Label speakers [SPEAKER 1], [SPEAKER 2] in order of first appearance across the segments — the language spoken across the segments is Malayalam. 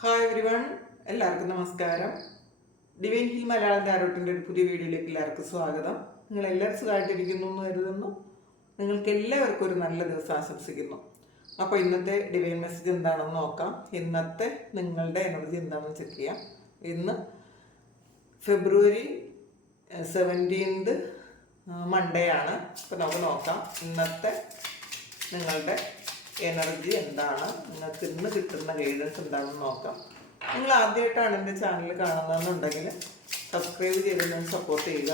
[SPEAKER 1] ഹായ് എവരി വൺ എല്ലാവർക്കും നമസ്കാരം. ഡിവൈൻ ഹിൽ മലയാളം താരോട്ടിന്റെ ഒരു പുതിയ വീഡിയോയിലേക്ക് എല്ലാവർക്കും സ്വാഗതം. നിങ്ങൾ എല്ലാവരും സുഖമായിട്ടിരിക്കുന്നു എന്ന് കരുതുന്നു. നിങ്ങൾക്ക് എല്ലാവർക്കും ഒരു നല്ല ദിവസം ആശംസിക്കുന്നു. അപ്പോൾ ഇന്നത്തെ ഡിവൈൻ മെസ്സേജ് എന്താണെന്ന് നോക്കാം. ഇന്നത്തെ നിങ്ങളുടെ എനർജി എന്താണെന്ന് ചെക്ക് ചെയ്യാം. ഇന്ന് ഫെബ്രുവരി സെവന്റീൻത് മൺഡേ ആണ്. അപ്പോൾ നമുക്ക് നോക്കാം. ഇന്നത്തെ നിങ്ങളുടെ എനർജി എന്താണ്? നിങ്ങൾക്ക് ഇന്ന് കിട്ടുന്ന ഗൈഡൻസ് എന്താണെന്ന് നോക്കാം. നിങ്ങൾ ആദ്യമായിട്ടാണ് എന്റെ ചാനൽ കാണുന്നതെന്നുണ്ടെങ്കിൽ സബ്സ്ക്രൈബ് ചെയ്ത് സപ്പോർട്ട് ചെയ്യുക.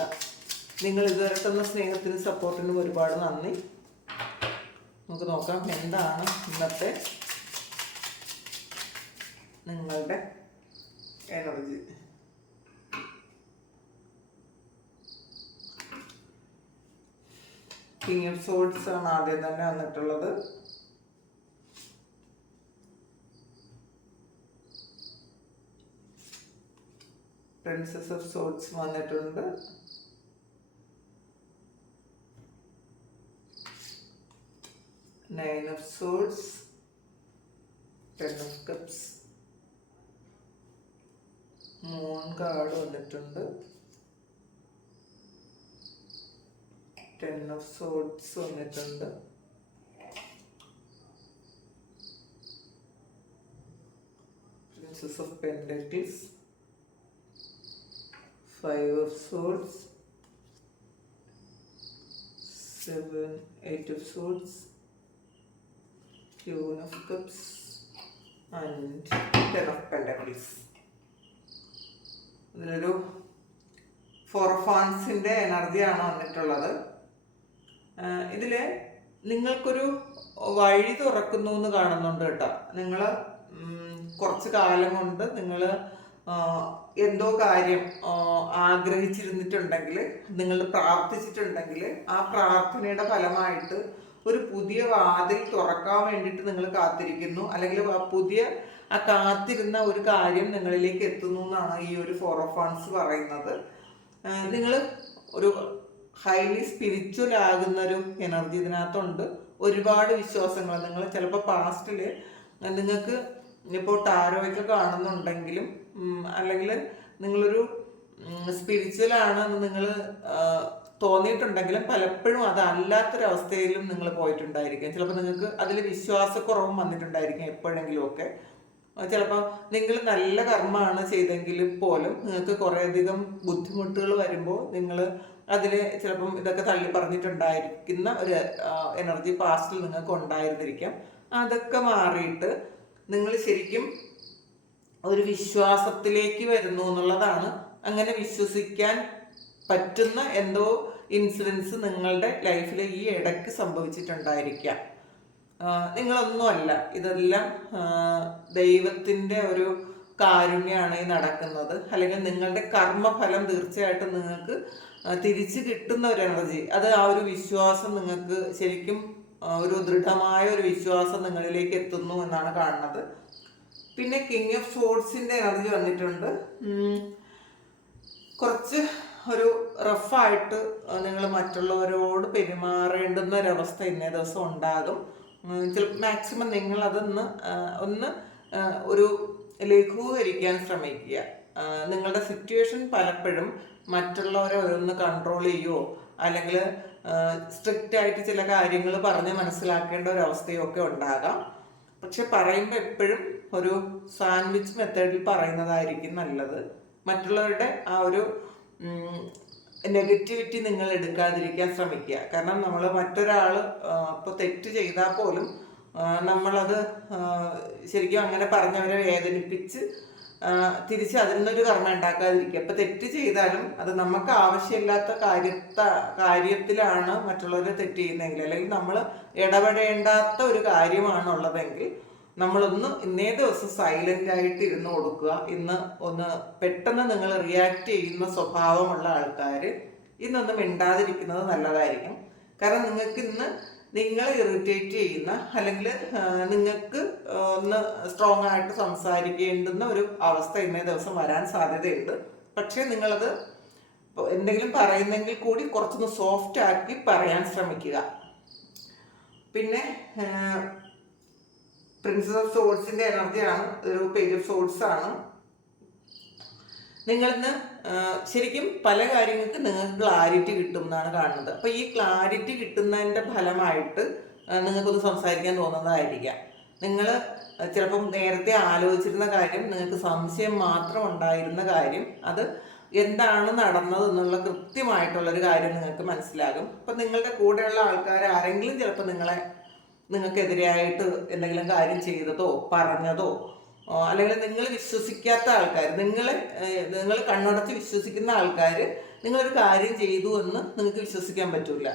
[SPEAKER 1] നിങ്ങൾ ഇതുവരെ തന്ന സ്നേഹത്തിനും സപ്പോർട്ടിനും ഒരുപാട് നന്ദി. നമുക്ക് നോക്കാം എന്താണ് ഇന്നത്തെ നിങ്ങളുടെ എനർജി കിങ് ഓഫ് സോഡ്സ് ആണ് ആദ്യം തന്നെ വന്നിട്ടുള്ളത്. പ്രിൻസസ് ഓഫ് സോട്സ് വന്നിട്ടുണ്ട്. Nine of swords ten of cups moon card വന്നിട്ടുണ്ട്. ടെൻ ഓഫ് സോഡ്സ് വന്നിട്ടുണ്ട്. Princess of pentacles five of swords seven eight of swords queen of cups and ten of pentacles ഇതിലൊരു ഫോർഫാൻസിന്റെ എനർജിയാണ് വന്നിട്ടുള്ളത്. ഇതിൽ നിങ്ങൾക്കൊരു വഴി തുറക്കുന്നു എന്ന് കാണുന്നുണ്ട് കേട്ടോ. നിങ്ങൾ കുറച്ച് കാലം കൊണ്ട് നിങ്ങൾ എന്തോ കാര്യം ആഗ്രഹിച്ചിരുന്നിട്ടുണ്ടെങ്കിൽ നിങ്ങൾ പ്രാർത്ഥിച്ചിട്ടുണ്ടെങ്കിൽ ആ പ്രാർത്ഥനയുടെ ഫലമായിട്ട് ഒരു പുതിയ വാതിൽ തുറക്കാൻ വേണ്ടിയിട്ട് നിങ്ങൾ കാത്തിരിക്കുന്നു. അല്ലെങ്കിൽ ആ പുതിയ ആ കാത്തിരുന്ന ഒരു കാര്യം നിങ്ങളിലേക്ക് എത്തുന്നു എന്നാണ് ഈ ഒരു ഫോർ ഓഫ് ഫണ്ട്സ് പറയുന്നത്. നിങ്ങൾ ഒരു ഹൈലി സ്പിരിച്വൽ ആകുന്ന ഒരു എനർജി ഇതിനകത്തുണ്ട്. ഒരുപാട് വിശ്വാസങ്ങൾ നിങ്ങൾ ചിലപ്പോൾ പാസ്റ്റിൽ നിങ്ങൾക്ക് ഇപ്പോൾ ടാരോയൊക്കെ കാണുന്നുണ്ടെങ്കിലും അല്ലെങ്കിൽ നിങ്ങളൊരു സ്പിരിച്വൽ ആണെന്ന് നിങ്ങൾ തോന്നിയിട്ടുണ്ടെങ്കിലും പലപ്പോഴും അതല്ലാത്തൊരവസ്ഥയിലും നിങ്ങൾ പോയിട്ടുണ്ടായിരിക്കും. ചിലപ്പോൾ നിങ്ങൾക്ക് അതിൽ വിശ്വാസക്കുറവും വന്നിട്ടുണ്ടായിരിക്കും എപ്പോഴെങ്കിലും ഒക്കെ. ചിലപ്പോൾ നിങ്ങൾ നല്ല കർമ്മമാണ് ചെയ്തെങ്കിൽ പോലും നിങ്ങൾക്ക് കുറേയധികം ബുദ്ധിമുട്ടുകൾ വരുമ്പോൾ നിങ്ങൾ അതിൽ ചിലപ്പം ഇതൊക്കെ തള്ളി പറഞ്ഞിട്ടുണ്ടായിരിക്കുന്ന ഒരു എനർജി പാസ്റ്റിൽ നിങ്ങൾക്ക് ഉണ്ടായിരുന്നിരിക്കാം. അതൊക്കെ മാറിയിട്ട് നിങ്ങൾ ശരിക്കും ഒരു വിശ്വാസത്തിലേക്ക് വരുന്നു എന്നുള്ളതാണ് അങ്ങനെ വിശ്വസിക്കാൻ പറ്റുന്ന എന്തോ ഇൻസിഡൻസ് നിങ്ങളുടെ ലൈഫിൽ ഈ ഇടയ്ക്ക് സംഭവിച്ചിട്ടുണ്ടായിരിക്കാം. നിങ്ങളൊന്നുമല്ല ഇതെല്ലാം ദൈവത്തിന്റെ ഒരു കാരുണ്യമാണ് ഈ നടക്കുന്നത്. അല്ലെങ്കിൽ നിങ്ങളുടെ കർമ്മഫലം തീർച്ചയായിട്ടും നിങ്ങൾക്ക് തിരിച്ചു കിട്ടുന്ന ഒരു എനർജി അത് ആ ഒരു വിശ്വാസം നിങ്ങൾക്ക് ശരിക്കും ഒരു ദൃഢമായ ഒരു വിശ്വാസം നിങ്ങളിലേക്ക് എത്തുന്നു എന്നാണ് കാണുന്നത്. പിന്നെ കിങ് ഓഫ് സോഡ്സിന്റെ എനർജി വന്നിട്ടുണ്ട്. കുറച്ച് ഒരു റഫായിട്ട് നിങ്ങൾ മറ്റുള്ളവരോട് പെരുമാറേണ്ടുന്ന ഒരവസ്ഥ ഇന്നേ ദിവസം ഉണ്ടാകും. ചിലപ്പോൾ മാക്സിമം നിങ്ങളതൊന്ന് ഒന്ന് ഒരു ലഘൂകരിക്കാൻ ശ്രമിക്കുക. നിങ്ങളുടെ സിറ്റുവേഷൻ പലപ്പോഴും മറ്റുള്ളവരെ ഒന്ന് കൺട്രോൾ ചെയ്യുമോ അല്ലെങ്കിൽ സ്ട്രിക്റ്റ് ആയിട്ട് ചില കാര്യങ്ങൾ പറഞ്ഞ് മനസ്സിലാക്കേണ്ട ഒരു അവസ്ഥയൊക്കെ ഉണ്ടാകാം. പക്ഷെ പറയുമ്പോൾ എപ്പോഴും ഒരു സാൻഡ്വിച്ച് മെത്തേഡിൽ പറയുന്നതായിരിക്കും നല്ലത്. മറ്റുള്ളവരുടെ ആ ഒരു നെഗറ്റിവിറ്റി നിങ്ങൾ എടുക്കാതിരിക്കാൻ ശ്രമിക്കുക. കാരണം നമ്മൾ മറ്റൊരാൾ ഇപ്പോൾ തെറ്റ് ചെയ്താൽ പോലും നമ്മളത് ശരിക്കും അങ്ങനെ പറഞ്ഞവരെ വേദനിപ്പിച്ച് തിരിച്ച് അതിൽ നിന്നൊരു കർമ്മ ഉണ്ടാക്കാതിരിക്കുക. ഇപ്പം തെറ്റ് ചെയ്താലും അത് നമുക്ക് ആവശ്യമില്ലാത്ത കാര്യത്ത കാര്യത്തിലാണ് മറ്റുള്ളവർ തെറ്റ് ചെയ്യുന്നതെങ്കിൽ അല്ലെങ്കിൽ നമ്മൾ ഇടപെടേണ്ടാത്ത ഒരു കാര്യമാണുള്ളതെങ്കിൽ നമ്മളൊന്ന് ഇന്നേ ദിവസം സൈലന്റ് ആയിട്ട് ഇരുന്ന് കൊടുക്കുക. ഇന്ന് ഒന്ന് പെട്ടെന്ന് നിങ്ങൾ റിയാക്ട് ചെയ്യുന്ന സ്വഭാവമുള്ള ആൾക്കാർ ഇന്നൊന്നും മിണ്ടാതിരിക്കുന്നത് നല്ലതായിരിക്കും. കാരണം നിങ്ങൾക്ക് ഇന്ന് നിങ്ങളെ ഇറിറ്റേറ്റ് ചെയ്യുന്ന അല്ലെങ്കിൽ നിങ്ങൾക്ക് ഒന്ന് സ്ട്രോങ് ആയിട്ട് സംസാരിക്കേണ്ടുന്ന ഒരു അവസ്ഥ ഇന്നേ ദിവസം വരാൻ സാധ്യതയുണ്ട്. പക്ഷേ നിങ്ങളത് എന്തെങ്കിലും പറയുന്നെങ്കിൽ കൂടി കുറച്ചൊന്ന് സോഫ്റ്റ് ആക്കി പറയാൻ ശ്രമിക്കുക. പിന്നെ പ്രിൻസസ് ഓഫ് സോൾസിന്റെ എനർജിയാണ് ഒരു പേജ് ഓഫ് സോൾസ് ആണ്. നിങ്ങളിന്ന് ശരിക്കും പല കാര്യങ്ങൾക്ക് നിങ്ങൾക്ക് ക്ലാരിറ്റി കിട്ടും എന്നാണ് കാണുന്നത്. അപ്പൊ ഈ ക്ലാരിറ്റി കിട്ടുന്നതിന്റെ ഫലമായിട്ട് നിങ്ങൾക്കൊന്ന് സംസാരിക്കാൻ തോന്നുന്നതായിരിക്കാം. നിങ്ങൾ ചിലപ്പം നേരത്തെ ആലോചിച്ചിരുന്ന കാര്യം നിങ്ങൾക്ക് സംശയം മാത്രം ഉണ്ടായിരുന്ന കാര്യം അത് എന്താണ് നടന്നത് എന്നുള്ള കൃത്യമായിട്ടുള്ളൊരു കാര്യം നിങ്ങൾക്ക് മനസ്സിലാകും. അപ്പം നിങ്ങളുടെ കൂടെയുള്ള ആൾക്കാർ ആരെങ്കിലും ചിലപ്പോൾ നിങ്ങളെ നിങ്ങൾക്കെതിരെയായിട്ട് എന്തെങ്കിലും കാര്യം ചെയ്തതോ പറഞ്ഞതോ അല്ലെങ്കിൽ നിങ്ങൾ വിശ്വസിക്കാത്ത ആൾക്കാർ നിങ്ങൾ നിങ്ങൾ കണ്ണടച്ച് വിശ്വസിക്കുന്ന ആൾക്കാർ നിങ്ങളൊരു കാര്യം ചെയ്തു എന്ന് നിങ്ങൾക്ക് വിശ്വസിക്കാൻ പറ്റില്ല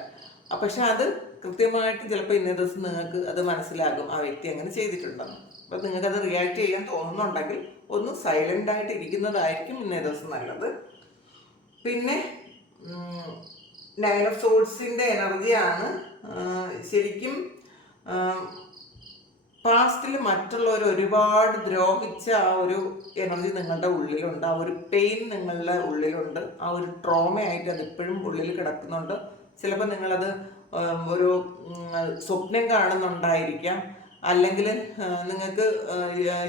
[SPEAKER 1] പക്ഷെ അത് കൃത്യമായിട്ട് ചിലപ്പോൾ ഇന്നേ ദിവസം നിങ്ങൾക്ക് അത് മനസ്സിലാകും ആ വ്യക്തി അങ്ങനെ ചെയ്തിട്ടുണ്ടെന്ന്. അപ്പം നിങ്ങൾക്ക് അത് റിയാക്ട് ചെയ്യാൻ തോന്നുന്നുണ്ടെങ്കിൽ ഒന്ന് സൈലന്റ് ആയിട്ട് ഇരിക്കുന്നതായിരിക്കും ഇന്നേ ദിവസം നല്ലത്. പിന്നെ നയൻ ഓഫ് സോഡ്സിന്റെ എനർജിയാണ് ശരിക്കും പാസ്റ്റിൽ മറ്റുള്ളവർ ഒരുപാട് ദ്രോഹിച്ച ആ ഒരു എനർജി നിങ്ങളുടെ ഉള്ളിലുണ്ട്. ആ ഒരു പെയിൻ നിങ്ങളുടെ ഉള്ളിലുണ്ട്. ആ ഒരു ട്രോമയായിട്ട് അത് ഇപ്പോഴും ഉള്ളിൽ കിടക്കുന്നുണ്ട്. ചിലപ്പോൾ നിങ്ങളത് ഒരു സ്വപ്നം കാണുന്നുണ്ടായിരിക്കാം. അല്ലെങ്കിൽ നിങ്ങൾക്ക്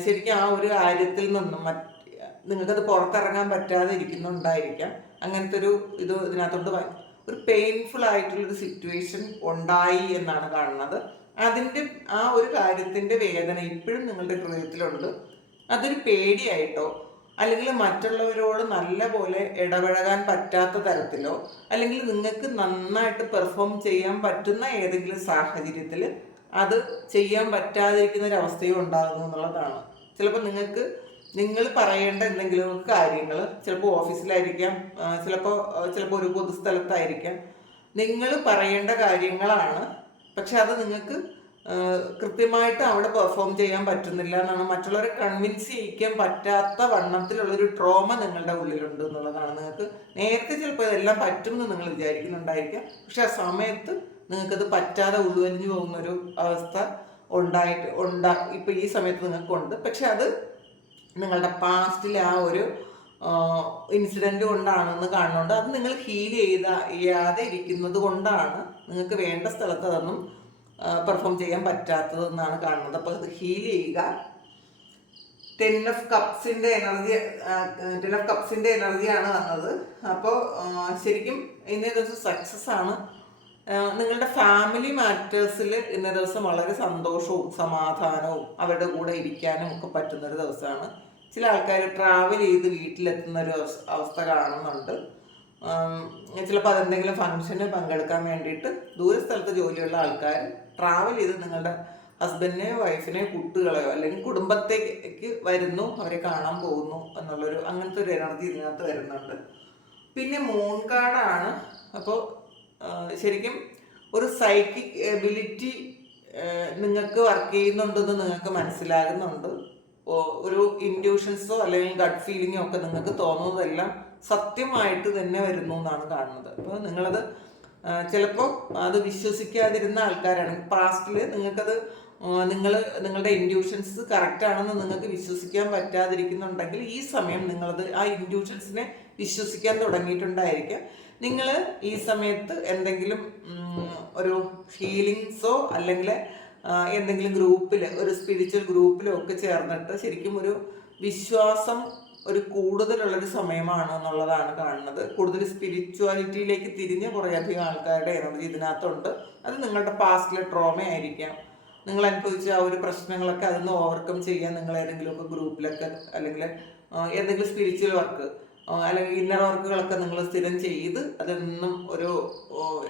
[SPEAKER 1] ശരിക്കും ആ ഒരു കാര്യത്തിൽ നിന്നും മറ്റ് നിങ്ങൾക്കത് പുറത്തിറങ്ങാൻ പറ്റാതെ ഇരിക്കുന്നുണ്ടായിരിക്കാം അങ്ങനത്തെ ഒരു ഇത് ഇതിനകത്തോട്ട് ഒരു പെയിൻഫുൾ ആയിട്ടുള്ളൊരു സിറ്റുവേഷൻ ഉണ്ടായി എന്നാണ് കാണുന്നത്. അതിന്റെ ആ ഒരു കാര്യത്തിന്റെ വേദന ഇപ്പോഴും നിങ്ങളുടെ ഹൃദയത്തിലുണ്ട് അതൊരു പേടിയായിട്ടോ? അല്ലെങ്കിൽ മറ്റുള്ളവരോട് നല്ല പോലെ ഇടപഴകാൻ പറ്റാത്ത തരത്തിലോ? അല്ലെങ്കിൽ നിങ്ങൾക്ക് നന്നായിട്ട് പെർഫോം ചെയ്യാൻ പറ്റുന്ന ഏതെങ്കിലും സാഹചര്യത്തിൽ അത് ചെയ്യാൻ പറ്റാതിരിക്കുന്ന ഒരു അവസ്ഥയും ഉണ്ടാകുന്നു എന്നുള്ളതാണ്. ചിലപ്പോൾ നിങ്ങൾക്ക് നിങ്ങൾ പറയേണ്ട എന്തെങ്കിലും കാര്യങ്ങൾ ചിലപ്പോൾ ഓഫീസിലായിരിക്കാം ചിലപ്പോൾ ചിലപ്പോൾ ഒരു പൊതുസ്ഥലത്തായിരിക്കാം നിങ്ങൾ പറയേണ്ട കാര്യങ്ങളാണ് പക്ഷെ അത് നിങ്ങൾക്ക് കൃത്യമായിട്ട് അവിടെ പെർഫോം ചെയ്യാൻ പറ്റുന്നില്ല എന്നാണ് മറ്റുള്ളവരെ കൺവിൻസ് ചെയ്യിക്കാൻ പറ്റാത്ത വണ്ണത്തിലുള്ളൊരു ട്രോമ നിങ്ങളുടെ ഉള്ളിലുണ്ട് എന്നുള്ളതാണ്. നിങ്ങൾക്ക് നേരത്തെ ചിലപ്പോൾ ഇതെല്ലാം പറ്റുമെന്ന് നിങ്ങൾ വിചാരിക്കുന്നുണ്ടായിരിക്കാം. പക്ഷെ ആ സമയത്ത് നിങ്ങൾക്കത് പറ്റാതെ ഉള്ളുവലിഞ്ഞു പോകുന്നൊരു അവസ്ഥ ഉണ്ടായിട്ട് ഉണ്ടാ ഇപ്പം ഈ സമയത്ത് നിങ്ങൾക്കുണ്ട്. പക്ഷെ അത് നിങ്ങളുടെ പാസ്റ്റിലെ ആ ഒരു ഇൻസിഡന്റ് കൊണ്ടാണെന്ന് കാണുന്നുണ്ട്. അത് നിങ്ങൾ ഹീൽ ചെയ്ത ചെയ്യാതെ ഇരിക്കുന്നത് കൊണ്ടാണ് നിങ്ങൾക്ക് വേണ്ട സ്ഥലത്ത് അതൊന്നും പെർഫോം ചെയ്യാൻ പറ്റാത്തതെന്നാണ് കാണുന്നത്. അപ്പോൾ അത് ഹീൽ ചെയ്യുക. ടെൻ ഓഫ് കപ്സിന്റെ എനർജി ടെൻ ഓഫ് കപ്സിന്റെ എനർജിയാണ് വന്നത്. അപ്പോൾ ശരിക്കും ഇന്നേ ദിവസം സക്സസ് ആണ്. നിങ്ങളുടെ ഫാമിലി മാറ്റേഴ്സിൽ ഇന്നേ ദിവസം വളരെ സന്തോഷവും സമാധാനവും അവരുടെ കൂടെ ഇരിക്കാനും ഒക്കെ പറ്റുന്നൊരു ദിവസമാണ്. ചില ആൾക്കാർ ട്രാവൽ ചെയ്ത് വീട്ടിലെത്തുന്ന ഒരു അവസ്- അവസ്ഥ കാണുന്നുണ്ട്. ചിലപ്പോൾ അതെന്തെങ്കിലും ഫംഗ്ഷന് പങ്കെടുക്കാൻ വേണ്ടിയിട്ട് ദൂരസ്ഥലത്ത് ജോലിയുള്ള ആൾക്കാർ ട്രാവൽ ചെയ്ത് നിങ്ങളുടെ ഹസ്ബൻഡിനെയോ വൈഫിനെയോ കുട്ടികളെയോ അല്ലെങ്കിൽ കുടുംബത്തേക്ക് വരുന്നു അവരെ കാണാൻ പോകുന്നു എന്നുള്ളൊരു അങ്ങനത്തെ ഒരു എനർജി ഇതിനകത്ത് വരുന്നുണ്ട്. പിന്നെ മൂൺ കാർഡാണ് അപ്പോൾ ശരിക്കും ഒരു സൈക്കിക് എബിലിറ്റി നിങ്ങൾക്ക് വർക്ക് ചെയ്യുന്നുണ്ടെന്ന് നിങ്ങൾക്ക് മനസ്സിലാകുന്നുണ്ട്. ഒരു ഇൻഡ്യൂഷൻസോ അല്ലെങ്കിൽ ഗഡ് ഫീലിങ്ങോ ഒക്കെ നിങ്ങൾക്ക് തോന്നുന്നതെല്ലാം സത്യമായിട്ട് തന്നെ വരുന്നു എന്നാണ് കാണുന്നത്. അപ്പോൾ നിങ്ങളത് ചിലപ്പോൾ അത് വിശ്വസിക്കാതിരുന്ന ആൾക്കാരാണ്. പാസ്റ്റിൽ നിങ്ങൾക്കത് നിങ്ങൾ നിങ്ങളുടെ ഇൻഡ്യൂഷൻസ് കറക്റ്റ് ആണെന്ന് നിങ്ങൾക്ക് വിശ്വസിക്കാൻ പറ്റാതിരിക്കുന്നുണ്ടെങ്കിൽ ഈ സമയം നിങ്ങളത് ആ ഇൻഡ്യൂഷൻസിനെ വിശ്വസിക്കാൻ തുടങ്ങിയിട്ടുണ്ടായിരിക്കാം. നിങ്ങൾ ഈ സമയത്ത് എന്തെങ്കിലും ഒരു ഫീലിങ്സോ അല്ലെങ്കിൽ എന്തെങ്കിലും ഗ്രൂപ്പിൽ ഒരു സ്പിരിച്വൽ ഗ്രൂപ്പിലോ ഒക്കെ ചേർന്നിട്ട് ശരിക്കും ഒരു വിശ്വാസം ഒരു കൂടുതലുള്ളൊരു സമയമാണ് എന്നുള്ളതാണ് കാണുന്നത്. കൂടുതൽ സ്പിരിച്വാലിറ്റിയിലേക്ക് തിരിഞ്ഞ കുറേയധികം ആൾക്കാരുടെ എനർജി ഇതിനകത്തുണ്ട്. അത് നിങ്ങളുടെ പാസ്റ്റിലെ ട്രോമ ആയിരിക്കാം. നിങ്ങൾ അനുഭവിച്ച ആ ഒരു പ്രശ്നങ്ങളൊക്കെ അതൊന്ന് ഓവർകം ചെയ്യാൻ നിങ്ങൾ ഏതെങ്കിലുമൊക്കെ ഗ്രൂപ്പിലൊക്കെ അല്ലെങ്കിൽ എന്തെങ്കിലും സ്പിരിച്വൽ വർക്ക് അല്ലെങ്കിൽ ഇന്നർ വർക്കുകളൊക്കെ നിങ്ങൾ സ്ഥിരം ചെയ്ത് അതിൽ നിന്നും ഒരു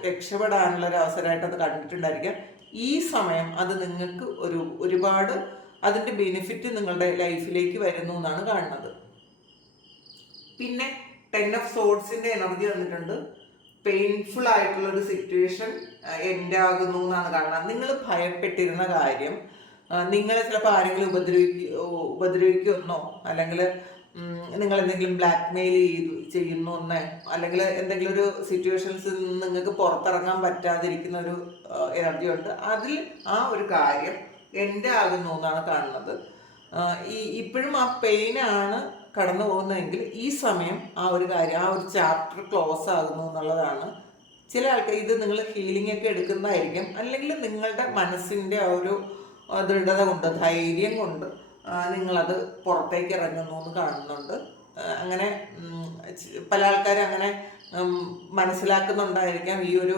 [SPEAKER 1] രക്ഷപ്പെടാനുള്ള ഒരു അവസരമായിട്ട് അത് കണ്ടിട്ടുണ്ടായിരിക്കാം. ഈ സമയം അത് നിങ്ങൾക്ക് ഒരു ഒരുപാട് അതിന്റെ ബെനിഫിറ്റ് നിങ്ങളുടെ ലൈഫിലേക്ക് വരുന്നു എന്നാണ് കാണുന്നത്. പിന്നെ ടെൻ ഓഫ് സോഡ്സിന്റെ എനർജി വന്നിട്ടുണ്ട്. പെയിൻഫുൾ ആയിട്ടുള്ള ഒരു സിറ്റുവേഷൻ എൻഡ് ആകുന്നു എന്നാണ് കാണുന്നത്. നിങ്ങൾ ഭയപ്പെട്ടിരുന്ന കാര്യം നിങ്ങളെ ചിലപ്പോൾ ആരെങ്കിലും ഉപദ്രവിക്കോ ഉപദ്രവിക്കുമെന്നോ അല്ലെങ്കിൽ നിങ്ങൾ എന്തെങ്കിലും ബ്ലാക്ക് മെയിൽ ചെയ്തു ചെയ്യുന്നു എന്നേ അല്ലെങ്കിൽ എന്തെങ്കിലും ഒരു സിറ്റുവേഷൻസിൽ നിന്ന് നിങ്ങൾക്ക് പുറത്തിറങ്ങാൻ പറ്റാതിരിക്കുന്ന ഒരു എനർജി ഉണ്ട്. അതിൽ ആ ഒരു കാര്യം എന്റെ ആകുന്നു എന്നാണ് കാണുന്നത് ഈ ഇപ്പോഴും ആ പെയിനാണ് കടന്നു പോകുന്നതെങ്കിൽ ഈ സമയം ആ ഒരു കാര്യം ആ ഒരു ചാപ്റ്റർ ക്ലോസ് ആകുന്നു എന്നുള്ളതാണ്. ചില ആൾക്കാർ ഇത് നിങ്ങൾ ഹീലിംഗ് ഒക്കെ എടുക്കുന്നതായിരിക്കും. അല്ലെങ്കിൽ നിങ്ങളുടെ മനസ്സിന്റെ ആ ഒരു ദൃഢത കൊണ്ട് ധൈര്യം കൊണ്ട് നിങ്ങളത് പുറത്തേക്ക് ഇറങ്ങുന്നു എന്ന് കാണുന്നുണ്ട്. അങ്ങനെ പല ആൾക്കാരും അങ്ങനെ മനസ്സിലാക്കുന്നുണ്ടായിരിക്കാം. ഈ ഒരു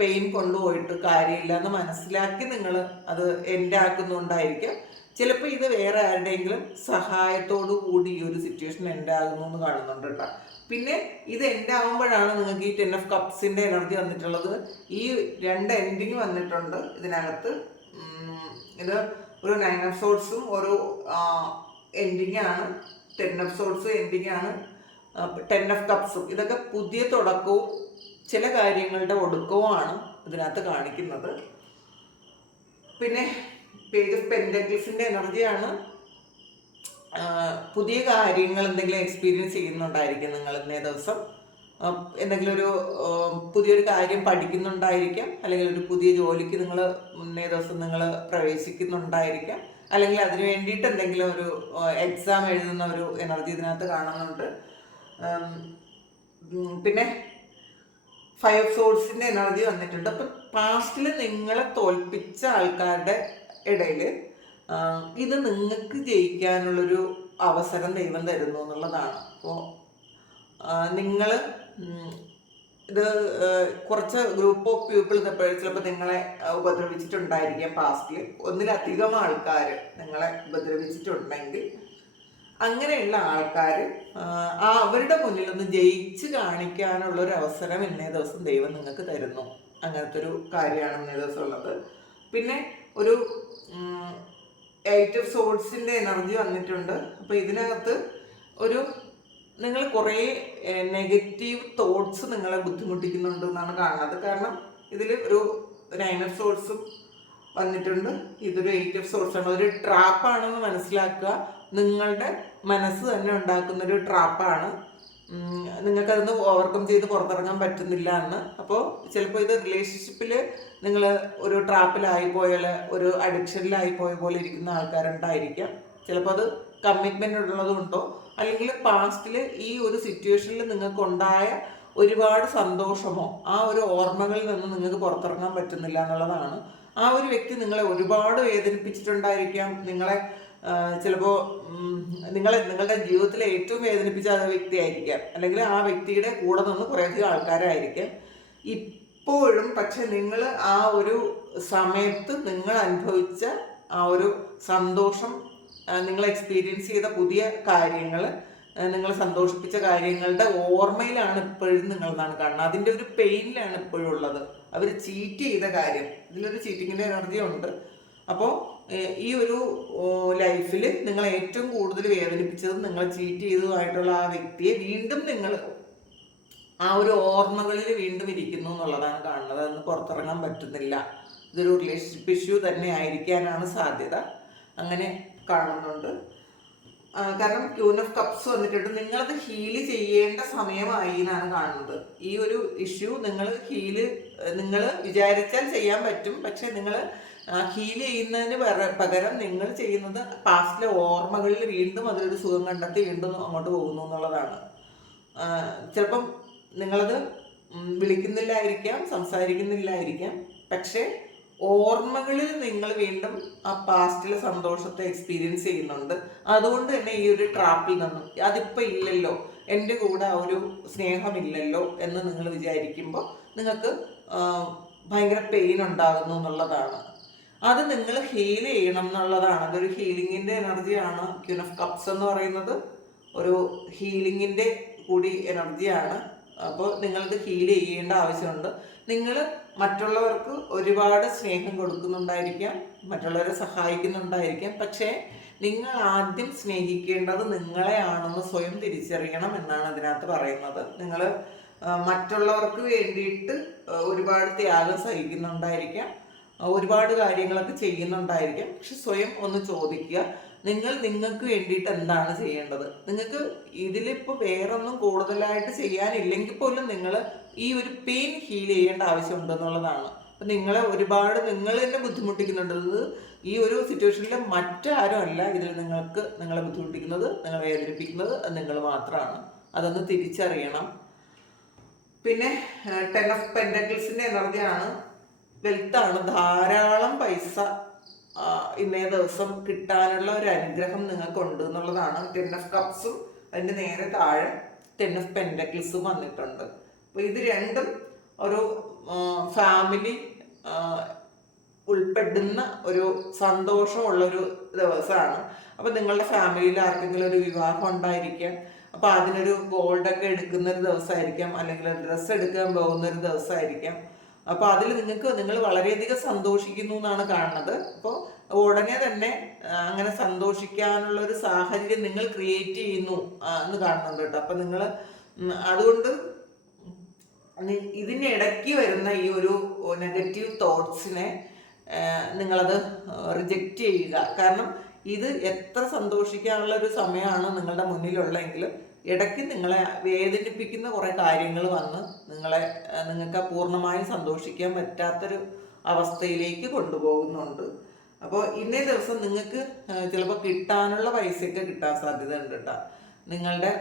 [SPEAKER 1] പെയിൻ കൊണ്ടുപോയിട്ട് കാര്യമില്ല എന്ന് മനസ്സിലാക്കി നിങ്ങൾ അത് എന്റെ ആക്കുന്നുണ്ടായിരിക്കാം. ചിലപ്പോൾ ഇത് വേറെ ആരുടെയെങ്കിലും സഹായത്തോടു കൂടി ഈ ഒരു സിറ്റുവേഷൻ എന്റെ ആകുന്നു എന്ന് കാണുന്നുണ്ട് കേട്ടോ. പിന്നെ ഇത് എന്റെ ആകുമ്പോഴാണ് നിങ്ങൾക്ക് ഈ ടെൻ ഓഫ് കപ്സിന്റെ എനർജി വന്നിട്ടുള്ളത്. ഈ രണ്ട് എൻഡിങ് വന്നിട്ടുണ്ട് ഇതിനകത്ത്. ഇത് ഒരു നയൻ ഓഫ് സോൾസും ഒരു എൻഡിങ് ആണ്. ടെൻ ഓഫ് സോൾസും എൻഡിങ് ആണ് ടെൻ ഓഫ് കപ്സും ഇതൊക്കെ പുതിയ തുടക്കവും ചില കാര്യങ്ങളുടെ ഒടുക്കവുമാണ് ഇതിനകത്ത് കാണിക്കുന്നത്. പിന്നെ പേജ് ഓഫ് പെൻഡക്ലിസിന്റെ എനർജിയാണ് പുതിയ കാര്യങ്ങൾ എന്തെങ്കിലും എക്സ്പീരിയൻസ് ചെയ്യുന്നുണ്ടായിരിക്കും നിങ്ങൾ ഇന്നേ ദിവസം. എന്തെങ്കിലും ഒരു പുതിയൊരു കാര്യം പഠിക്കുന്നുണ്ടായിരിക്കാം. അല്ലെങ്കിൽ ഒരു പുതിയ ജോലിക്ക് നിങ്ങൾ മുന്നേ ദിവസം നിങ്ങൾ പ്രവേശിക്കുന്നുണ്ടായിരിക്കാം. അല്ലെങ്കിൽ അതിന് വേണ്ടിയിട്ട് എന്തെങ്കിലും ഒരു എക്സാം എഴുതുന്ന ഒരു എനർജി ഇതിനകത്ത് കാണുന്നുണ്ട്. പിന്നെ ഫയർ സോഴ്സിന്റെ എനർജി വന്നിട്ടുണ്ട്. അപ്പം പാസ്റ്റിൽ നിങ്ങളെ തോൽപ്പിച്ച ആൾക്കാരുടെ ഇടയിൽ ഇത് നിങ്ങൾക്ക് ജയിക്കാനുള്ളൊരു അവസരം ദൈവം തരുന്നു എന്നുള്ളതാണ്. അപ്പോൾ നിങ്ങൾ ഇത് കുറച്ച് ഗ്രൂപ്പ് ഓഫ് പീപ്പിൾ ചിലപ്പോൾ നിങ്ങളെ ഉപദ്രവിച്ചിട്ടുണ്ടായിരിക്കാം പാസ്റ്റിൽ ഒന്നിലധികം ആൾക്കാർ നിങ്ങളെ ഉപദ്രവിച്ചിട്ടുണ്ടെങ്കിൽ അങ്ങനെയുള്ള ആൾക്കാർ അവരുടെ മുന്നിൽ ഒന്ന് ജയിച്ച് കാണിക്കാനുള്ള ഒരു അവസരം ഇന്നേ ദിവസം ദൈവം നിങ്ങൾക്ക് തരുന്നു. അങ്ങനത്തെ ഒരു കാര്യമാണ് ഇന്നേ ദിവസം ഉള്ളത്. പിന്നെ ഒരു എയ്റ്റ് ഓഫ് സോഡ്സിന്റെ എനർജി വന്നിട്ടുണ്ട്. അപ്പോൾ ഇതിനകത്ത് ഒരു നിങ്ങൾ കുറേ നെഗറ്റീവ് തോട്ട്സ് നിങ്ങളെ ബുദ്ധിമുട്ടിക്കുന്നുണ്ട് എന്നാണ് കാണുന്നത്. കാരണം ഇതിൽ ഒരു നയൻ ഓഫ് സോഴ്സും വന്നിട്ടുണ്ട്. ഇതൊരു എയ്റ്റ് ഓഫ് സോഴ്സ് ആണ്. ഒരു ട്രാപ്പാണെന്ന് മനസ്സിലാക്കുക. നിങ്ങളുടെ മനസ്സ് തന്നെ ഉണ്ടാക്കുന്ന ഒരു ട്രാപ്പാണ് നിങ്ങൾക്കതൊന്ന് ഓവർകം ചെയ്ത് പുറത്തിറങ്ങാൻ പറ്റുന്നില്ല എന്ന്. അപ്പോൾ ചിലപ്പോൾ ഇത് റിലേഷൻഷിപ്പിൽ നിങ്ങൾ ഒരു ട്രാപ്പിലായി പോയാൽ ഒരു അഡിക്ഷനിലായി പോയ പോലെ ഇരിക്കുന്ന ആൾക്കാരുണ്ടായിരിക്കാം. ചിലപ്പോൾ അത് കമ്മിറ്റ്മെന്റ് ഉള്ളതുകൊണ്ടോ അല്ലെങ്കിൽ പാസ്റ്റിൽ ഈ ഒരു സിറ്റുവേഷനിൽ നിങ്ങൾക്കുണ്ടായ ഒരുപാട് സന്തോഷമോ? ആ ഒരു ഓർമ്മകളിൽ നിന്ന് നിങ്ങൾക്ക് പുറത്തിറങ്ങാൻ പറ്റുന്നില്ല എന്നുള്ളതാണ്. ആ ഒരു വ്യക്തി നിങ്ങളെ ഒരുപാട് വേദനിപ്പിച്ചിട്ടുണ്ടായിരിക്കാം. നിങ്ങളെ ചിലപ്പോൾ നിങ്ങളെ നിങ്ങളുടെ ജീവിതത്തിലെ ഏറ്റവും വേദനിപ്പിച്ച ആ വ്യക്തിയായിരിക്കാം. അല്ലെങ്കിൽ ആ വ്യക്തിയുടെ കൂടെ നിന്ന് കുറേയധികം ആൾക്കാരായിരിക്കാം. ഇപ്പോഴും പക്ഷെ നിങ്ങൾ ആ ഒരു സമയത്ത് നിങ്ങൾ അനുഭവിച്ച ആ ഒരു സന്തോഷം നിങ്ങൾ എക്സ്പീരിയൻസ് ചെയ്ത പുതിയ കാര്യങ്ങൾ നിങ്ങൾ സന്തോഷിപ്പിച്ച കാര്യങ്ങളുടെ ഓർമ്മയിലാണ് ഇപ്പോഴും നിങ്ങൾ കാണുന്നത്. അതിന്റെ ഒരു പെയിനിലാണ് ഇപ്പോഴും ഉള്ളത്. അവർ ചീറ്റ് ചെയ്ത കാര്യം. ഇതിലൊരു ചീറ്റിങ്ങിന്റെ എനർജി ഉണ്ട്. അപ്പോൾ ഈ ഒരു ലൈഫിൽ നിങ്ങൾ ഏറ്റവും കൂടുതൽ വേദനിപ്പിച്ചത് നിങ്ങൾ ചീറ്റ് ചെയ്തതുമായിട്ടുള്ള ആ വ്യക്തിയെ വീണ്ടും നിങ്ങൾ ആ ഒരു ഓർമ്മകളിൽ വീണ്ടും ഇരിക്കുന്നു എന്നുള്ളതാണ് കാണുന്നത്. അതൊന്ന് പുറത്തിറങ്ങാൻ പറ്റുന്നില്ല. ഇതൊരു റിലേഷൻഷിപ്പ് ഇഷ്യൂ തന്നെ ആയിരിക്കാനാണ് സാധ്യത. അങ്ങനെ കാണുന്നുണ്ട്. കാരണം ക്യൂൻ ഓഫ് കപ്സ് വന്നിട്ടുണ്ട്. നിങ്ങളത് ഹീൽ ചെയ്യേണ്ട സമയമായി എന്നാണ് കാണുന്നത്. ഈ ഒരു ഇഷ്യൂ നിങ്ങൾ ഹീൽ നിങ്ങൾ വിചാരിച്ചാൽ ചെയ്യാൻ പറ്റും. പക്ഷെ നിങ്ങൾ ഹീൽ ചെയ്യുന്നതിന് പകര- നിങ്ങൾ ചെയ്യുന്നത് പാസ്റ്റിലെ ഓർമ്മകളിൽ വീണ്ടും അതിലൊരു സുഖം കണ്ടെത്തി വീണ്ടും അങ്ങോട്ട് പോകുന്നു എന്നുള്ളതാണ്. ചിലപ്പം നിങ്ങളത് വിളിക്കുന്നില്ലായിരിക്കാം സംസാരിക്കുന്നില്ലായിരിക്കാം. പക്ഷേ ഓർമ്മകളിൽ നിങ്ങൾ വീണ്ടും ആ പാസ്റ്റിലെ സന്തോഷത്തെ എക്സ്പീരിയൻസ് ചെയ്യുന്നുണ്ട്. അതുകൊണ്ട് തന്നെ ഈ ഒരു ട്രാപ്പിൽ നിന്നും അതിപ്പോൾ ഇല്ലല്ലോ എന്റെ കൂടെ ആ ഒരു സ്നേഹമില്ലല്ലോ എന്ന് നിങ്ങൾ വിചാരിക്കുമ്പോൾ നിങ്ങൾക്ക് ഭയങ്കര പെയിൻ ഉണ്ടാകുന്നു എന്നുള്ളതാണ്. അത് നിങ്ങൾ ഹീൽ ചെയ്യണം എന്നുള്ളതാണ്. അതൊരു ഹീലിങ്ങിന്റെ എനർജിയാണ് ക്യൂൻ ഓഫ് കപ്സ് എന്ന് പറയുന്നത് ഒരു ഹീലിങ്ങിന്റെ കൂടി എനർജിയാണ് അപ്പോൾ നിങ്ങൾക്ക് ഹീൽ ചെയ്യേണ്ട ആവശ്യമുണ്ട്. നിങ്ങൾ മറ്റുള്ളവർക്ക് ഒരുപാട് സ്നേഹം കൊടുക്കുന്നുണ്ടായിരിക്കാം മറ്റുള്ളവരെ സഹായിക്കുന്നുണ്ടായിരിക്കാം. പക്ഷേ നിങ്ങൾ ആദ്യം സ്നേഹിക്കേണ്ടത് നിങ്ങളെയാണെന്ന് സ്വയം തിരിച്ചറിയണം എന്നാണ് അതിനകത്ത് പറയുന്നത്. നിങ്ങൾ മറ്റുള്ളവർക്ക് വേണ്ടിയിട്ട് ഒരുപാട് ത്യാഗം സഹിക്കുന്നുണ്ടായിരിക്കാം ഒരുപാട് കാര്യങ്ങളൊക്കെ ചെയ്യുന്നുണ്ടായിരിക്കാം. പക്ഷെ സ്വയം ഒന്ന് ചോദിക്കുക നിങ്ങൾ നിങ്ങൾക്ക് വേണ്ടിയിട്ട് എന്താണ് ചെയ്യേണ്ടത്? നിങ്ങൾക്ക് ഇതിലിപ്പോൾ വേറൊന്നും കൂടുതലായിട്ട് ചെയ്യാനില്ലെങ്കിൽ പോലും നിങ്ങൾ ഈ ഒരു പെയിൻ ഹീൽ ചെയ്യേണ്ട ആവശ്യമുണ്ടെന്നുള്ളതാണ്. അപ്പം നിങ്ങളെ ഒരുപാട് നിങ്ങൾ തന്നെ ബുദ്ധിമുട്ടിക്കുന്നുണ്ടത് ഈ ഒരു സിറ്റുവേഷനിൽ മറ്റാരും അല്ല ഇതിൽ നിങ്ങൾക്ക് നിങ്ങളെ ബുദ്ധിമുട്ടിക്കുന്നത് നിങ്ങളെ വേദനിപ്പിക്കുന്നത് നിങ്ങൾ മാത്രമാണ് അതൊന്ന് തിരിച്ചറിയണം. പിന്നെ ടെൻ ഓഫ് പെൻഡക്കിൾസിന്റെ എനർജിയാണ് വെൽത്താണ് ധാരാളം പൈസ ഇന്നേ ദിവസം കിട്ടാനുള്ള ഒരു അനുഗ്രഹം നിങ്ങൾക്കുണ്ട് എന്നുള്ളതാണ് ടെൻ ഓഫ് കപ്സും അതിന്റെ നേരെ താഴെ ടെൻ ഓഫ് പെൻഡക്കിൾസും വന്നിട്ടുണ്ട്. അപ്പോൾ ഇത് രണ്ടും ഒരു ഫാമിലി ഉൾപ്പെടുന്ന ഒരു സന്തോഷമുള്ളൊരു ദിവസമാണ്. അപ്പോൾ നിങ്ങളുടെ ഫാമിലിയിൽ ആർക്കെങ്കിലും ഒരു വിവാഹം ഉണ്ടായിരിക്കാം. അപ്പോൾ അതിനൊരു ഗോൾഡൊക്കെ എടുക്കുന്ന ഒരു ദിവസമായിരിക്കാം. അല്ലെങ്കിൽ ഡ്രസ്സ് എടുക്കാൻ പോകുന്ന ഒരു ദിവസമായിരിക്കാം. അപ്പോൾ അതിൽ നിങ്ങൾക്ക് നിങ്ങൾ വളരെയധികം സന്തോഷിക്കുന്നു എന്നാണ് കാണുന്നത്. അപ്പോൾ ഉടനെ തന്നെ അങ്ങനെ സന്തോഷിക്കാനുള്ള ഒരു സാഹചര്യം നിങ്ങൾ ക്രിയേറ്റ് ചെയ്യുന്നു എന്ന് കാണുന്നുണ്ട് കേട്ടോ. അപ്പം നിങ്ങൾ അതുകൊണ്ട് ഇതിനിടയ്ക്ക് വരുന്ന ഈ ഒരു നെഗറ്റീവ് തോട്ട്സിനെ നിങ്ങളത് റിജക്റ്റ് ചെയ്യുക. കാരണം ഇത് എത്ര സന്തോഷിക്കാനുള്ള ഒരു സമയമാണ് നിങ്ങളുടെ മുന്നിലുള്ളെങ്കിൽ ഇടയ്ക്ക് നിങ്ങളെ വേദനിപ്പിക്കുന്ന കുറേ കാര്യങ്ങൾ വന്ന് നിങ്ങളെ നിങ്ങൾക്ക് പൂർണമായും സന്തോഷിക്കാൻ പറ്റാത്തൊരു അവസ്ഥയിലേക്ക് കൊണ്ടുപോകുന്നുണ്ട്. അപ്പോൾ ഇന്നേ ദിവസം നിങ്ങൾക്ക് ചിലപ്പോൾ കിട്ടാനുള്ള പൈസയൊക്കെ കിട്ടാൻ സാധ്യത ഉണ്ട് കേട്ടോ. നിങ്ങളുടെ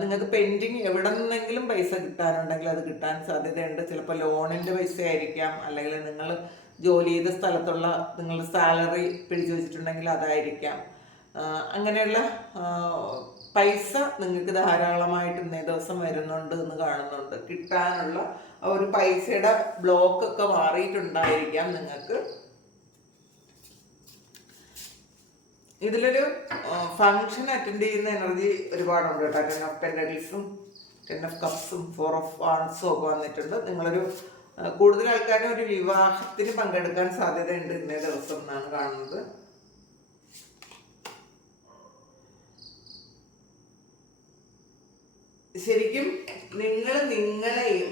[SPEAKER 1] നിങ്ങൾക്ക് പെൻഡിങ് എവിടെ നിന്നെങ്കിലും പൈസ കിട്ടാനുണ്ടെങ്കിൽ അത് കിട്ടാൻ സാധ്യതയുണ്ട്. ചിലപ്പോൾ ലോണിന്റെ പൈസ ആയിരിക്കാം അല്ലെങ്കിൽ നിങ്ങൾ ജോലി ചെയ്ത സ്ഥലത്തുള്ള നിങ്ങളുടെ സാലറി പിടിച്ചു വെച്ചിട്ടുണ്ടെങ്കിൽ അതായിരിക്കാം. അങ്ങനെയുള്ള പൈസ നിങ്ങൾക്ക് ധാരാളമായിട്ട് ഇന്നേ ദിവസം വരുന്നുണ്ട് എന്ന് കാണുന്നുണ്ട്. കിട്ടാനുള്ള ആ ഒരു പൈസയുടെ ബ്ലോക്ക് ഒക്കെ മാറിയിട്ടുണ്ടായിരിക്കാം നിങ്ങൾക്ക്. ഇതിലൊരു ഫങ്ഷൻ അറ്റൻഡ് ചെയ്യുന്ന എനർജി ഒരുപാടുണ്ട് കേട്ടോ. ടെൻ ഓഫ് പെൻഡഗിൾസും ടെൻ ഓഫ് കപ്സും ഫോർ ഓഫ് വാൺസും ഒക്കെ വന്നിട്ടുണ്ട്. നിങ്ങളൊരു കൂടുതൽ ആൾക്കാരും ഒരു വിവാഹത്തിന് പങ്കെടുക്കാൻ സാധ്യതയുണ്ട് ഇന്നേ ദിവസം എന്നാണ് കാണുന്നത്. ശരിക്കും നിങ്ങൾ നിങ്ങളെയും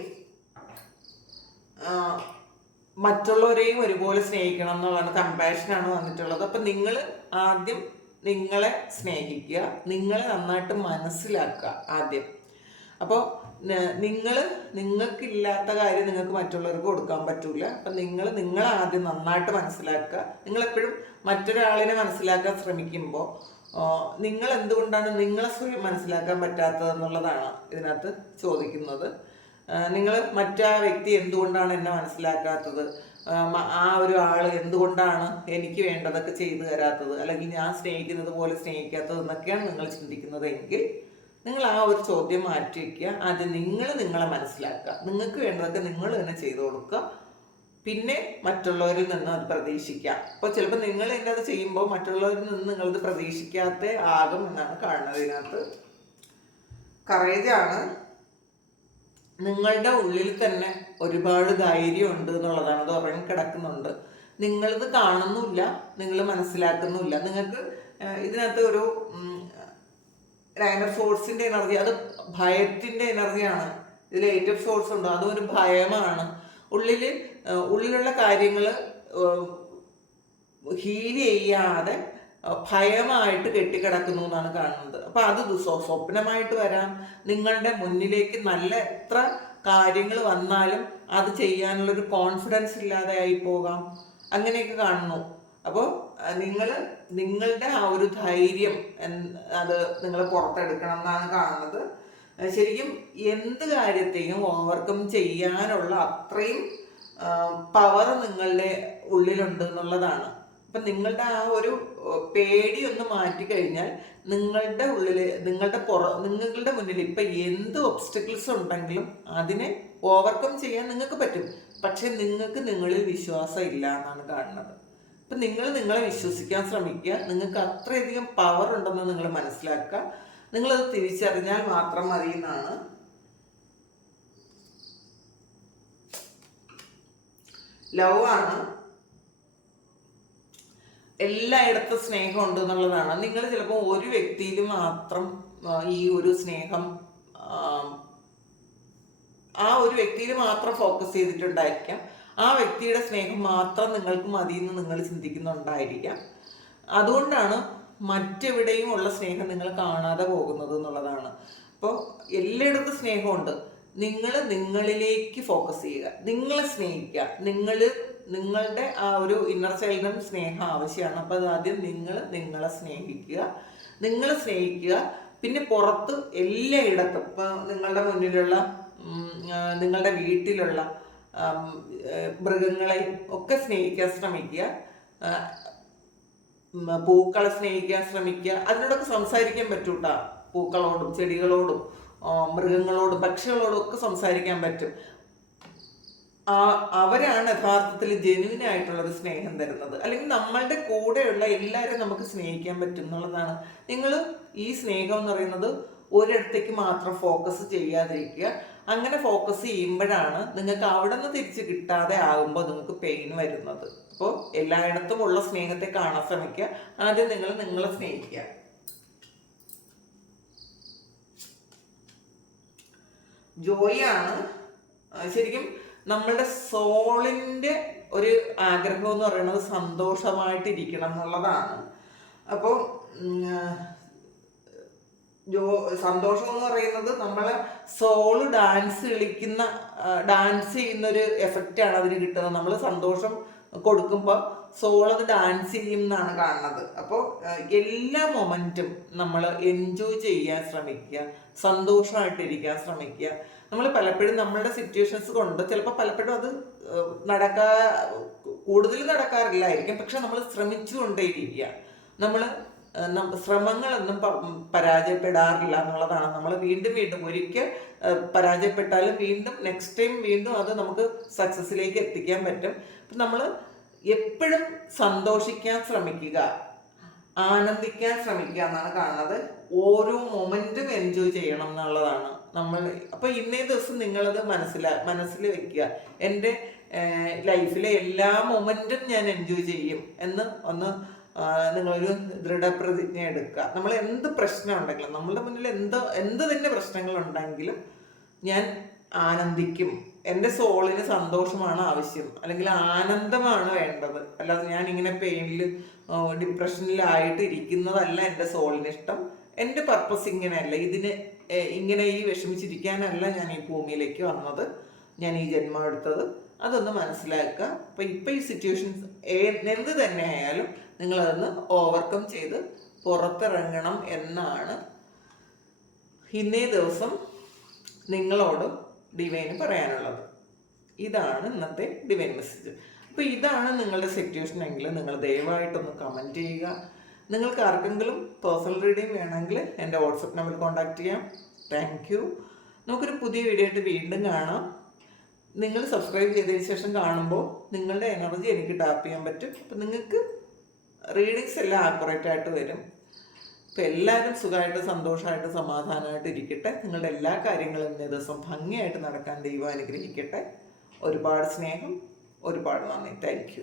[SPEAKER 1] മറ്റുള്ളവരെയും ഒരുപോലെ സ്നേഹിക്കണം എന്നുള്ളതാണ് കമ്പാഷനാണ് വന്നിട്ടുള്ളത്. അപ്പം നിങ്ങൾ ആദ്യം നിങ്ങളെ സ്നേഹിക്കുക നിങ്ങളെ നന്നായിട്ട് മനസ്സിലാക്കുക ആദ്യം. അപ്പോൾ നിങ്ങൾ നിങ്ങൾക്കില്ലാത്ത കാര്യം നിങ്ങൾക്ക് മറ്റുള്ളവർക്ക് കൊടുക്കാൻ പറ്റൂല. അപ്പം നിങ്ങൾ നിങ്ങൾ ആദ്യം നന്നായിട്ട് മനസ്സിലാക്കുക. നിങ്ങളെപ്പോഴും മറ്റൊരാളിനെ മനസ്സിലാക്കാൻ ശ്രമിക്കുമ്പോൾ നിങ്ങൾ എന്തുകൊണ്ടാണ് നിങ്ങളെ സ്വയം മനസ്സിലാക്കാൻ പറ്റാത്തത് എന്നുള്ളതാണ് ഇതിനകത്ത് ചോദിക്കുന്നത്. നിങ്ങൾ മറ്റാ വ്യക്തി എന്തുകൊണ്ടാണ് എന്നെ മനസ്സിലാക്കാത്തത്? ആ, ഒരു ആൾ എന്തുകൊണ്ടാണ് എനിക്ക് വേണ്ടതൊക്കെ ചെയ്തു തരാത്തത്? അല്ലെങ്കിൽ ഞാൻ സ്നേഹിക്കുന്നത് പോലെ സ്നേഹിക്കാത്തത് എന്നൊക്കെയാണ് നിങ്ങൾ ചിന്തിക്കുന്നതെങ്കിൽ നിങ്ങൾ ആ ഒരു ചോദ്യം മാറ്റി വയ്ക്കുക ആദ്യം നിങ്ങൾ നിങ്ങളെ മനസ്സിലാക്കുക. നിങ്ങൾക്ക് വേണ്ടതൊക്കെ നിങ്ങൾ തന്നെ ചെയ്തു കൊടുക്കുക. പിന്നെ മറ്റുള്ളവരിൽ നിന്ന് അത് പ്രതീക്ഷിക്കാം അപ്പോൾ ചിലപ്പോൾ നിങ്ങൾ എന്റെ അത് ചെയ്യുമ്പോൾ മറ്റുള്ളവരിൽ നിന്ന് നിങ്ങളത് പ്രതീക്ഷിക്കാത്ത ആകും എന്നാണ് കാണുന്നത് ഇതിനകത്ത്. കറേജാണ്. നിങ്ങളുടെ ഉള്ളിൽ തന്നെ ഒരുപാട് ധൈര്യമുണ്ട് എന്നുള്ളതാണ്. അത് ഉറങ്ങി കിടക്കുന്നുണ്ട് നിങ്ങളിത് കാണുന്നില്ല നിങ്ങൾ മനസ്സിലാക്കുന്നില്ല നിങ്ങൾക്ക് ഇതിനകത്ത് ഒരു നയൻ ഫോഴ്സിന്റെ എനർജി അത് ഭയത്തിന്റെ എനർജിയാണ് ഇതിൽ എയ്റ്റ് ഓഫ് ഉണ്ട്. ഒരു ഭയമാണ്. ഉള്ളിൽ ഉള്ളിലുള്ള കാര്യങ്ങൾ ഹീൽ ചെയ്യാതെ ഭയമായിട്ട് കെട്ടിക്കിടക്കുന്നു എന്നാണ് കാണുന്നത്. അപ്പൊ അത് സ്വപ്നമായിട്ട് വരാം. നിങ്ങളുടെ മുന്നിലേക്ക് നല്ല എത്ര കാര്യങ്ങൾ വന്നാലും അത് ചെയ്യാനുള്ളൊരു കോൺഫിഡൻസ് ഇല്ലാതെ ആയി പോകാം. അങ്ങനെയൊക്കെ കാണുന്നു. അപ്പോൾ നിങ്ങൾ നിങ്ങളുടെ ആ ഒരു ധൈര്യം അത് നിങ്ങൾ പുറത്തെടുക്കണം എന്നാണ് കാണുന്നത് ശരിക്കും എന്ത് കാര്യത്തെയും ഓവർകം ചെയ്യാനുള്ള അത്രയും പവർ നിങ്ങളുടെ ഉള്ളിലുണ്ട് എന്നുള്ളതാണ്. അപ്പം നിങ്ങളുടെ ആ ഒരു പേടി ഒന്ന് മാറ്റി കഴിഞ്ഞാൽ നിങ്ങളുടെ ഉള്ളിൽ നിങ്ങളുടെ പുറ നിങ്ങളുടെ മുന്നിൽ ഇപ്പം എന്ത് ഒബ്സ്റ്റക്കിൾസ് ഉണ്ടെങ്കിലും അതിനെ ഓവർകം ചെയ്യാൻ നിങ്ങൾക്ക് പറ്റും. പക്ഷെ നിങ്ങൾക്ക് നിങ്ങളിൽ വിശ്വാസം ഇല്ല എന്നാണ് കാണുന്നത്. അപ്പം നിങ്ങൾ നിങ്ങളെ വിശ്വസിക്കാൻ ശ്രമിക്കുക. നിങ്ങൾക്ക് അത്രയധികം പവർ ഉണ്ടെന്ന് നിങ്ങൾ മനസ്സിലാക്കുക. നിങ്ങളത് തിരിച്ചറിഞ്ഞാൽ മാത്രം മതി എന്നാണ്. ലവ് ആണ്. എല്ലായിടത്തും സ്നേഹം ഉണ്ട് എന്നുള്ളതാണ്. നിങ്ങൾ ചിലപ്പോൾ ഒരു വ്യക്തിയിൽ മാത്രം ഈ ഒരു സ്നേഹം ആ ഒരു വ്യക്തിയിൽ മാത്രം ഫോക്കസ് ചെയ്തിട്ടുണ്ടായിരിക്കാം. ആ വ്യക്തിയുടെ സ്നേഹം മാത്രം നിങ്ങൾക്ക് മതി എന്ന് നിങ്ങൾ ചിന്തിക്കുന്നുണ്ടായിരിക്കാം. അതുകൊണ്ടാണ് മറ്റെവിടെയും ഉള്ള സ്നേഹം നിങ്ങൾ കാണാതെ പോകുന്നത് എന്നുള്ളതാണ്. അപ്പോൾ എല്ലായിടത്തും സ്നേഹമുണ്ട്. നിങ്ങൾ നിങ്ങളിലേക്ക് ഫോക്കസ് ചെയ്യുക. നിങ്ങളെ സ്നേഹിക്കുക. നിങ്ങൾ നിങ്ങളുടെ ആ ഒരു ഇന്നർ ചൈൽഡിനും സ്നേഹം ആവശ്യമാണ്. അപ്പോൾ അത് ആദ്യം നിങ്ങൾ നിങ്ങളെ സ്നേഹിക്കുക. നിങ്ങൾ സ്നേഹിക്കുക. പിന്നെ പുറത്ത് എല്ലായിടത്തും ഇപ്പം നിങ്ങളുടെ മുന്നിലുള്ള നിങ്ങളുടെ വീട്ടിലുള്ള മൃഗങ്ങളെ ഒക്കെ സ്നേഹിക്കാൻ ശ്രമിക്കുക. പൂക്കളെ സ്നേഹിക്കാൻ ശ്രമിക്കുക. അതിനോടൊക്കെ സംസാരിക്കാൻ പറ്റൂട്ടാ. പൂക്കളോടും ചെടികളോടും മൃഗങ്ങളോടും പക്ഷികളോടും ഒക്കെ സംസാരിക്കാൻ പറ്റും. ആ അവരാണ് യഥാർത്ഥത്തിൽ ജെന്യൂൻ ആയിട്ടുള്ളൊരു സ്നേഹം തരുന്നത്. അല്ലെങ്കിൽ നമ്മളുടെ കൂടെയുള്ള എല്ലാവരും നമുക്ക് സ്നേഹിക്കാൻ പറ്റും എന്നുള്ളതാണ്. നിങ്ങൾ ഈ സ്നേഹം എന്ന് പറയുന്നത് ഒരിടത്തേക്ക് മാത്രം ഫോക്കസ് ചെയ്യാതിരിക്കുക. അങ്ങനെ ഫോക്കസ് ചെയ്യുമ്പോഴാണ് നിങ്ങൾക്ക് അവിടെ നിന്ന് തിരിച്ച് കിട്ടാതെ ആകുമ്പോൾ നിങ്ങൾക്ക് പെയിൻ വരുന്നത്. അപ്പോൾ എല്ലായിടത്തും ഉള്ള സ്നേഹത്തെ കാണാൻ ശ്രമിക്കുക. ആദ്യം നിങ്ങൾ നിങ്ങളെ സ്നേഹിക്കുക. ജോയാണ് ആ, ശരിക്കും നമ്മളുടെ സോളിന്റെ ഒരു ആഗ്രഹം എന്ന് പറയുന്നത് സന്തോഷമായിട്ടിരിക്കണം എന്നുള്ളതാണ്. അപ്പോൾ ജോ സന്തോഷം എന്ന് പറയുന്നത് നമ്മളെ സോൾ ഡാൻസ് കളിക്കുന്ന ഡാൻസ് ചെയ്യുന്ന ഒരു എഫക്റ്റ് ആണ് അതിന് കിട്ടുന്നത്. നമ്മൾ സന്തോഷം കൊടുക്കുമ്പോൾ സോൾ അത് ഡാൻസ് ചെയ്യും എന്നാണ് കാണുന്നത്. അപ്പോൾ എല്ലാ മൊമെന്റും നമ്മൾ എൻജോയ് ചെയ്യാൻ ശ്രമിക്കുക സന്തോഷമായിട്ടിരിക്കാൻ ശ്രമിക്കുക. നമ്മൾ പലപ്പോഴും നമ്മളുടെ സിറ്റുവേഷൻസ് കൊണ്ട് ചിലപ്പോൾ പലപ്പോഴും അത് നടക്കാ കൂടുതൽ നടക്കാറില്ലായിരിക്കും പക്ഷെ നമ്മൾ ശ്രമിച്ചുകൊണ്ടേയിരിക്കുക. നമ്മൾ ശ്രമങ്ങളൊന്നും പരാജയപ്പെടാറില്ല എന്നുള്ളതാണ്. നമ്മൾ വീണ്ടും വീണ്ടും ഒരിക്കൽ പരാജയപ്പെട്ടാലും വീണ്ടും നെക്സ്റ്റ് ടൈം വീണ്ടും അത് നമുക്ക് സക്സസ്സിലേക്ക് എത്തിക്കാൻ പറ്റും. അപ്പം നമ്മൾ എപ്പോഴും സന്തോഷിക്കാൻ ശ്രമിക്കുക ആനന്ദിക്കാൻ ശ്രമിക്കുക എന്നാണ് കാണുന്നത്. ഓരോ മൊമെന്റും എൻജോയ് ചെയ്യണം എന്നുള്ളതാണ് നമ്മൾ അപ്പൊ ഇന്നേ ദിവസം നിങ്ങളത് മനസ്സിലാ മനസ്സിൽ വെക്കുക. എന്റെ ലൈഫിലെ എല്ലാ മൊമെന്റും ഞാൻ എൻജോയ് ചെയ്യും എന്ന് ഒന്ന് നിങ്ങളൊരു ദൃഢപ്രതിജ്ഞ എടുക്കുക. നമ്മൾ എന്ത് പ്രശ്നം ഉണ്ടെങ്കിലും നമ്മളുടെ മുന്നിൽ എന്തോ എന്ത് തന്നെ പ്രശ്നങ്ങളുണ്ടെങ്കിലും ഞാൻ ആനന്ദിക്കും. എന്റെ സോളിന് സന്തോഷമാണ് ആവശ്യം. അല്ലെങ്കിൽ ആനന്ദമാണ് വേണ്ടത്. അല്ലാതെ ഞാൻ ഇങ്ങനെ പെയിനിൽ ഡിപ്രഷനിലായിട്ട് ഇരിക്കുന്നതല്ല എന്റെ സോളിന് ഇഷ്ടം. എന്റെ പർപ്പസ് ഇങ്ങനെയല്ല. ഇതിന് ഇങ്ങനെ ഈ വിഷമിച്ചിരിക്കാനല്ല ഞാൻ ഈ ഭൂമിയിലേക്ക് വന്നത്. ഞാൻ ഈ ജന്മം എടുത്തത് അതൊന്ന് മനസ്സിലാക്കുക. അപ്പം ഇപ്പം ഈ സിറ്റുവേഷൻസ് എന്ത് തന്നെ ആയാലും നിങ്ങളതൊന്ന് ഓവർകം ചെയ്ത് പുറത്തിറങ്ങണം എന്നാണ് ഇന്നേ ദിവസം നിങ്ങളോട് ഡിവൈന് പറയാനുള്ളത്. ഇതാണ് ഇന്നത്തെ ഡിവൈൻ മെസ്സേജ് അപ്പോൾ ഇതാണ് നിങ്ങളുടെ സിറ്റുവേഷൻ എങ്കിൽ നിങ്ങൾ ദയവായിട്ടൊന്ന് കമന്റ് ചെയ്യുക. നിങ്ങൾക്ക് ആർക്കെങ്കിലും പേഴ്സണൽ റീഡിങ് വേണമെങ്കിൽ എന്റെ വാട്സപ്പ് നമ്പർ കോൺടാക്റ്റ് ചെയ്യാം. താങ്ക് യു നമുക്കൊരു പുതിയ വീഡിയോ ആയിട്ട് വീണ്ടും കാണാം. നിങ്ങൾ സബ്സ്ക്രൈബ് ചെയ്തതിന് ശേഷം കാണുമ്പോൾ നിങ്ങളുടെ എനർജി എനിക്ക് ടാപ്പ് ചെയ്യാൻ പറ്റും. അപ്പം നിങ്ങൾക്ക് റീഡിങ്സ് എല്ലാം ആക്യുറേറ്റ് ആയിട്ട് വരും. അപ്പം എല്ലാവരും സുഖമായിട്ട് സന്തോഷമായിട്ട് സമാധാനമായിട്ട് ഇരിക്കട്ടെ. നിങ്ങളുടെ എല്ലാ കാര്യങ്ങളും ഇന്നേ ദിവസം ഭംഗിയായിട്ട് നടക്കാൻ ദൈവം അനുഗ്രഹിക്കട്ടെ. ഒരുപാട് സ്നേഹം ഒരുപാട് നന്ദി. താങ്ക്